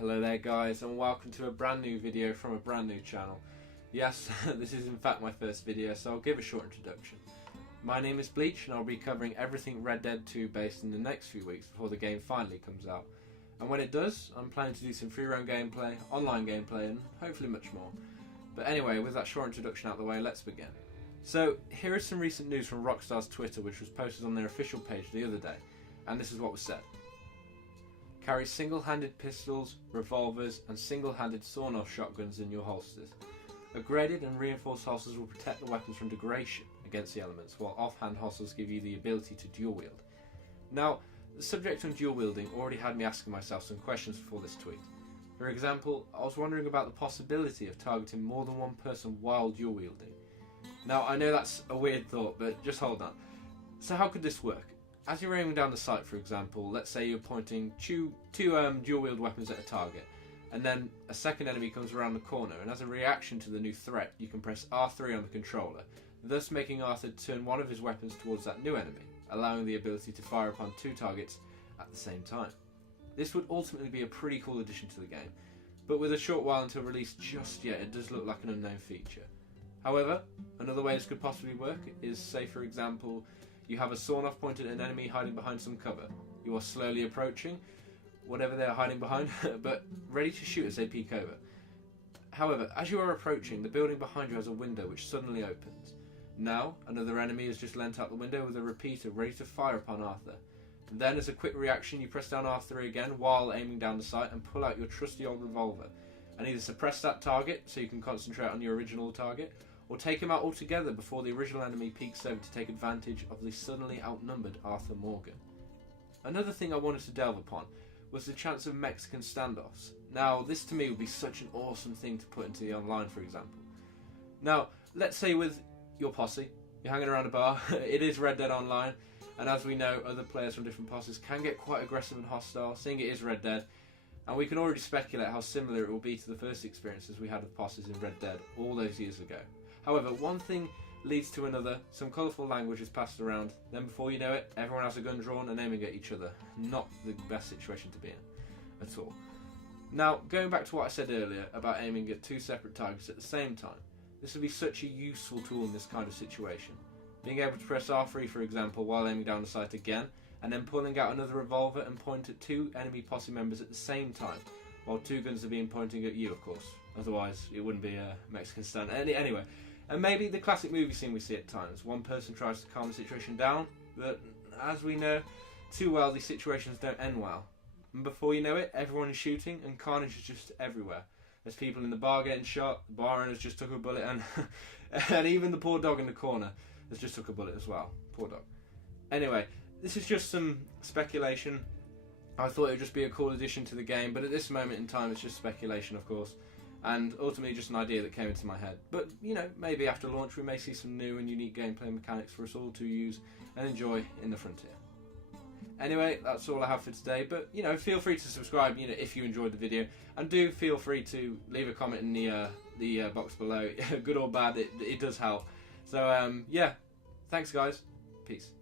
Hello there guys, and welcome to a brand new video from a brand new channel. Yes, this is in fact my first video, so I'll give a short introduction. My name is Bleach and I'll be covering everything Red Dead 2 based in the next few weeks before the game finally comes out. And when it does, I'm planning to do some free roam gameplay, online gameplay and hopefully much more. But anyway, with that short introduction out the way, let's begin. So, here is some recent news from Rockstar's Twitter which was posted on their official page the other day, and this is what was said. Carry single-handed pistols, revolvers and single-handed sawn-off shotguns in your holsters. Upgraded and reinforced holsters will protect the weapons from degradation against the elements, while off-hand holsters give you the ability to dual wield. Now, the subject on dual wielding already had me asking myself some questions before this tweet. For example, I was wondering about the possibility of targeting more than one person while dual wielding. Now, I know that's a weird thought, but just hold on. So how could this work? As you're aiming down the sight, for example, let's say you're pointing two dual-wield weapons at a target, and then a second enemy comes around the corner, and as a reaction to the new threat, you can press R3 on the controller, thus making Arthur turn one of his weapons towards that new enemy, allowing the ability to fire upon two targets at the same time. This would ultimately be a pretty cool addition to the game, but with a short while until release just yet, it does look like an unknown feature. However, another way this could possibly work is, say for example, you have a sawn-off pointed at an enemy hiding behind some cover. You are slowly approaching, whatever they are hiding behind, but ready to shoot as they peek over. However, as you are approaching, the building behind you has a window which suddenly opens. Now, another enemy has just leant out the window with a repeater ready to fire upon Arthur. Then, as a quick reaction, you press down R3 again while aiming down the sight and pull out your trusty old revolver, and either suppress that target so you can concentrate on your original target, or take him out altogether before the original enemy peeks over to take advantage of the suddenly outnumbered Arthur Morgan. Another thing I wanted to delve upon was the chance of Mexican standoffs. Now, this to me would be such an awesome thing to put into the online, for example. Now, let's say with your posse, you're hanging around a bar, it is Red Dead Online, and as we know, other players from different posses can get quite aggressive and hostile, seeing it is Red Dead, and we can already speculate how similar it will be to the first experiences we had with posses in Red Dead all those years ago. However, one thing leads to another, some colourful language is passed around, then before you know it, everyone has a gun drawn and aiming at each other. Not the best situation to be in, at all. Now, going back to what I said earlier about aiming at two separate targets at the same time, this would be such a useful tool in this kind of situation. Being able to press R3 for example while aiming down the sight again, and then pulling out another revolver and point at two enemy posse members at the same time, while two guns are being pointing at you of course, otherwise it wouldn't be a Mexican stand. Anyway. And maybe the classic movie scene we see at times. One person tries to calm the situation down, but as we know too well, these situations don't end well. And before you know it, everyone is shooting and carnage is just everywhere. There's people in the bar getting shot, the bar owners just took a bullet, and even the poor dog in the corner has just took a bullet as well. Poor dog. Anyway, this is just some speculation. I thought it would just be a cool addition to the game, but at this moment in time it's just speculation of course. And ultimately just an idea that came into my head. But, you know, maybe after launch we may see some new and unique gameplay mechanics for us all to use and enjoy in the frontier. Anyway, that's all I have for today, but, you know, feel free to subscribe, you know, if you enjoyed the video. And do feel free to leave a comment in the box below, good or bad, it does help. So, yeah, thanks guys, peace.